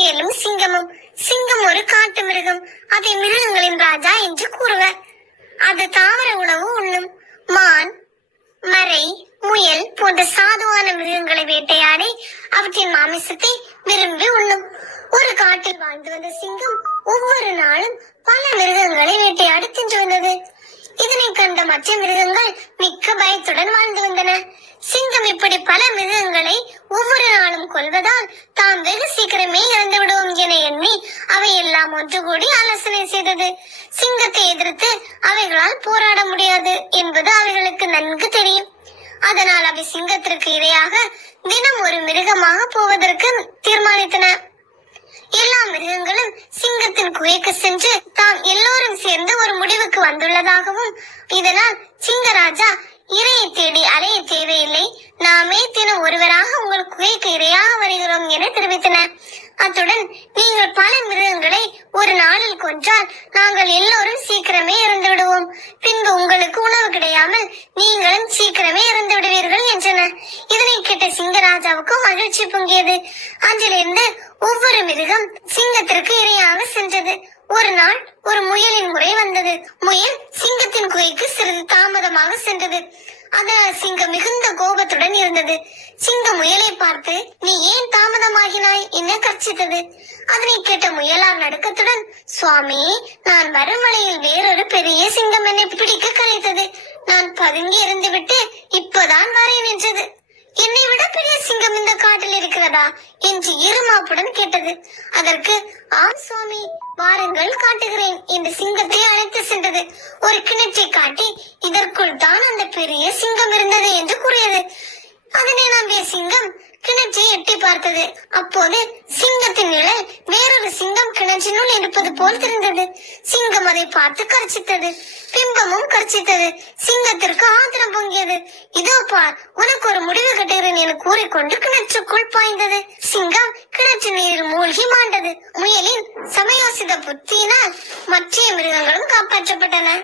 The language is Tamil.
முயலும் சிங்கமும். சிங்கம் ஒரு காட்டு மிருகம். அதை மிருகங்களின் ராஜா என்று கூறுவர். அது தாவர உணவு உண்ணும். மான், மரை, முயல் போன்ற சாதுவான மிருகங்களை வேட்டையாடி அவற்றின் மாமிசத்தை விரும்பி உண்ணும். ஒரு காட்டில் வாழ்ந்து வந்த சிங்கம் ஒவ்வொரு நாளும் பல மிருகங்களை வேட்டையாடி தின்று வந்தது. இதனை கண்ட மற்ற மிருகங்கள் மிக்க பயத்துடன் வாழ்ந்து வந்தன. சிங்கம் இப்படி பல மிருகங்களை ஒவ்வொரு நாளும் கொல்வதால் தாம் வெகு சீக்கிரமே இறந்து விடுவோம் என எண்ணி அவையெல்லாம் ஒன்று கூடி ஆலோசனை செய்தது. சிங்கத்தை எதிர்த்து அவைகளால் போராட முடியாது என்பது அவைகளுக்கு நன்கு தெரியும். அதனால் அவை சிங்கத்திற்கு இரையாக தினம் ஒரு மிருகமாக போவதற்கு தீர்மானித்தன. எல்லா மிருகங்களும் சிங்கத்தின் குகைக்கு சென்று தாம் எல்லோரும் சேர்ந்து ஒரு முடிவுக்கு வந்துள்ளதாகவும், இதனால் சிங்கராஜா இரையை தேடி அலைய தேவையில்லை, நாமே தினம் ஒருவராக உங்கள் குகைக்கு இரையாக வருகிறோம் என தெரிவித்தனர். அத்துடன் நீங்கள் பல மிருகங்களை ஒரு நாளில் கொன்றால் நாங்கள் எல்லோரும் சீக்கிரமே இறந்து விடுவோம். பின்பு உங்களுக்கு உணவு கிடையாமல் நீங்களும் சீக்கிரமே இறந்து விடுவீர்கள் என்றனர். இதனை கேட்ட சிங்கராஜாவுக்கு மகிழ்ச்சி பொங்கியது. அன்றிலிருந்து ஒவ்வொரு மிருகம் சிங்கத்திற்கு இரையாக சென்றது. ஒரு நாள் ஒரு முயலின் முறை வந்தது. முயல் சிங்கத்தின் குகைக்கு சிறிது தாமதமாக சென்றது. அதனால் சிங்கம் மிகுந்த கோபத்துடன் இருந்தது. சிங்கம் முயலை பார்த்து, நீ ஏன் தாமதமாகினாய் என கர்ச்சித்தது. அதனை கேட்ட முயலார் நடுக்கத்துடன், சுவாமி, நான் வரும் வழியில் வேறொரு பெரிய சிங்கம் என்னை பிடிக்க கலைத்தது. நான் பதுங்கி இருந்துவிட்டு இப்போதான் வரேன் என்றது. என்னை விட பெரிய சிங்கம் இந்த காட்டில் இருக்கிறதா என்று இருமாப்புடன் கேட்டது. அதற்கு, ஆம் சுவாமி, வாருங்கள் காட்டுகிறேன் என்று சிங்கத்தை அழைத்து சென்றது. ஒரு கிணற்றை காட்டி இதற்குள் தான் அந்த பெரிய சிங்கம் இருந்தது என்று கூறியது. அதனை நம்பிய சிங்கம் கிணற்றை எட்டி பார்த்தது. அப்போது சிங்கத்தின் நிழல் வேறொரு சிங்கம் கிணற்றினுள் இருப்பது போல் தெரிந்தது. சிங்கம் அதை பார்த்து கர்ச்சித்தது. பிம்பமும் கர்ச்சித்தது. சிங்கத்திற்கு ஆத்திரம் பொங்கியது. இதோ பார், உனக்கு ஒரு முடிவு கட்டுகிறேன் என கூறிக்கொண்டு கிணற்றுக்குள் பாய்ந்தது. சிங்கம் கிணற்று நீரில் மூழ்கி மாண்டது. முயலின் சமயோசித புத்தியினால் மற்ற மிருகங்களும் காப்பாற்றப்பட்டன.